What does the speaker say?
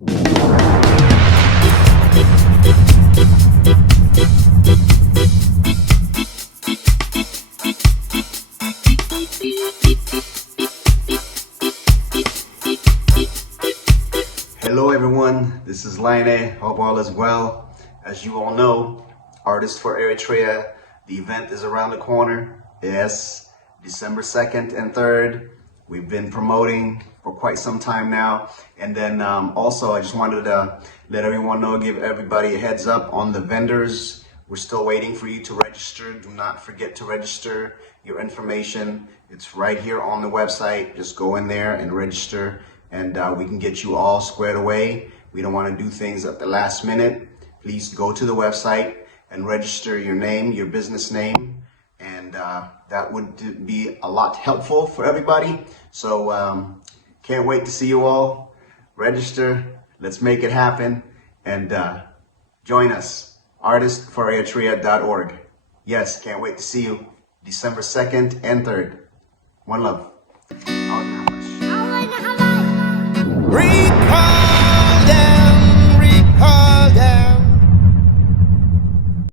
Hello everyone, this is Laine. Hope all is well. As you all know, Artists for Eritrea, the event is around the corner. Yes, December 2nd and 3rd. We've been promoting for quite some time now. And then also I just wanted to let everyone know, give everybody a heads up on the vendors. We're still waiting for you to register. Do not forget to register your information. It's right here on the website. Just go in there and register, and we can get you all squared away. We don't want to do things at the last minute. Please go to the website and register your name, your business name, and that would be a lot helpful for everybody. So can't wait to see you all. Register, let's make it happen, and join us, artistforeritrea.org. Yes, can't wait to see you December 2nd and 3rd. One love. Recall.